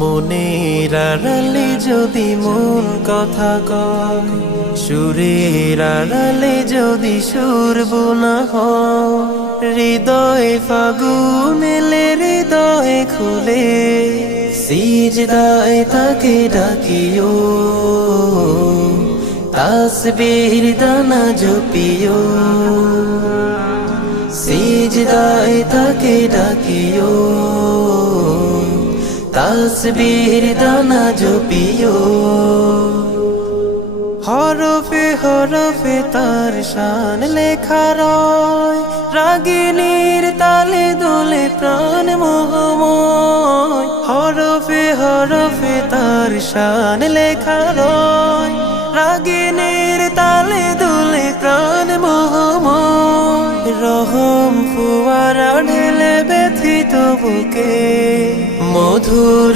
মনের আড়ালে যদি মন কথা কয়, সুরের যদি সুর বোনা হৃদয়ে ফাগুন এলে হৃদয়ে খুলে, সিজদায় তাকে ডাকিও, তাসবির দানা জপিও, সিজদায় তাকে ডাকিও। তাসবির দানা জপিও হরফে হরফে তার শান লেখা রয়। রাগিনীর তালে দোলে প্রাণ মোহময়। হরফে হরফে তার শান লেখা রয়। রাগিনীর তালে দোলে প্রাণ মোহময়। রহম ফুয়ারা ঢেলে ব্যথিত বুকে মধুর